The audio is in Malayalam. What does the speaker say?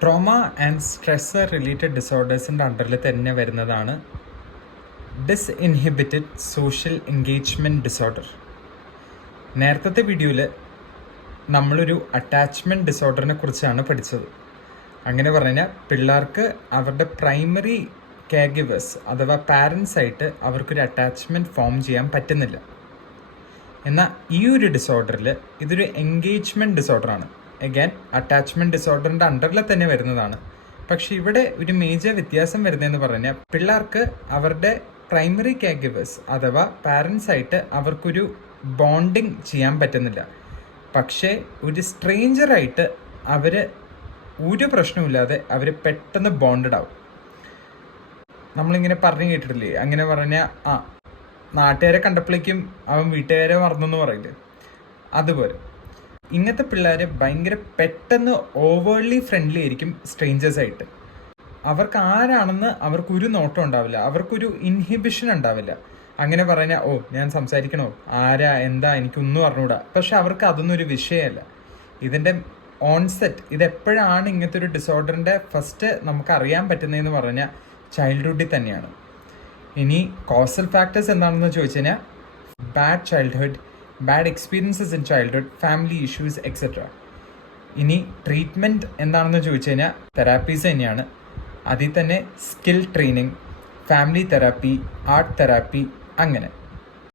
ട്രോമ ആൻഡ് സ്ട്രെസ് റിലേറ്റഡ് ഡിസോർഡേഴ്സിൻ്റെ അണ്ടറിൽ തന്നെ വരുന്നതാണ് ഡിസ്ഇൻഹിബിറ്റഡ് സോഷ്യൽ എൻഗേജ്മെൻറ്റ് ഡിസോർഡർ. നേരത്തെ വീഡിയോയിൽ നമ്മളൊരു അറ്റാച്ച്മെൻറ്റ് ഡിസോർഡറിനെ കുറിച്ചാണ് പഠിച്ചത്. അങ്ങനെ പറഞ്ഞാൽ പിള്ളേർക്ക് അവരുടെ പ്രൈമറി കെയർ ഗിവേഴ്സ് അഥവാ പാരൻസ് ആയിട്ട് അവർക്കൊരു അറ്റാച്ച്മെൻറ്റ് ഫോം ചെയ്യാൻ പറ്റുന്നില്ല. എന്നാൽ ഈ ഒരു ഡിസോർഡറിൽ ഇതൊരു എൻഗേജ്മെൻറ്റ് ഡിസോർഡറാണ്. അഗൈൻ അറ്റാച്ച്മെൻറ്റ് ഡിസോർഡറിൻ്റെ അണ്ടറിൽ തന്നെ വരുന്നതാണ്. പക്ഷെ ഇവിടെ ഒരു മേജർ വ്യത്യാസം വരുന്നതെന്ന് പറഞ്ഞാൽ പിള്ളേർക്ക് അവരുടെ പ്രൈമറി കെയർ ഗിവേഴ്സ് അഥവാ പാരൻസ് ആയിട്ട് അവർക്കൊരു ബോണ്ടിങ് ചെയ്യാൻ പറ്റുന്നില്ല. പക്ഷേ ഒരു സ്ട്രേഞ്ചറായിട്ട് അവർ ഒരു പ്രശ്നമില്ലാതെ അവർ പെട്ടെന്ന് ബോണ്ടഡ് ആവും. നമ്മളിങ്ങനെ പറഞ്ഞു കേട്ടിട്ടില്ലേ, അങ്ങനെ പറഞ്ഞാൽ നാട്ടുകാരെ കണ്ടപ്പോഴേക്കും അവൻ വീട്ടുകാരെ മറന്നെന്ന് പറയില്ലേ, അതുപോലെ ഇങ്ങനത്തെ പിള്ളേർ ഭയങ്കര പെട്ടെന്ന് ഓവേർലി ഫ്രണ്ട്ലി ആയിരിക്കും സ്ട്രേഞ്ചേഴ്സായിട്ട്. അവർക്ക് ആരാണെന്ന് അവർക്കൊരു നോട്ടം ഉണ്ടാവില്ല, അവർക്കൊരു ഇൻഹിബിഷൻ ഉണ്ടാവില്ല. അങ്ങനെ പറഞ്ഞാൽ ഞാൻ സംസാരിക്കണോ, ആരാ എന്താ എനിക്കൊന്നും അറിഞ്ഞൂടാ. പക്ഷെ അവർക്ക് അതൊന്നും ഒരു വിഷയമല്ല. ഇതിൻ്റെ ഓൺസെറ്റ് ഇതെപ്പോഴാണ് ഇങ്ങനത്തെ ഒരു ഡിസോർഡറിൻ്റെ ഫസ്റ്റ് നമുക്ക് അറിയാൻ പറ്റുന്നതെന്ന് പറഞ്ഞാൽ ചൈൽഡ്ഹുഡിൽ തന്നെയാണ്. ഇനി കോസൽ ഫാക്ടേഴ്സ് എന്താണെന്ന് ചോദിച്ചു കഴിഞ്ഞാൽ bad childhood, bad experiences in childhood, family issues etcetera. ഇനി ട്രീറ്റ്മെൻറ്റ് എന്താണെന്ന് ചോദിച്ചു കഴിഞ്ഞാൽ തെറാപ്പീസ് തന്നെയാണ്. അതിൽ തന്നെ skill training, family therapy, art therapy, അങ്ങനെ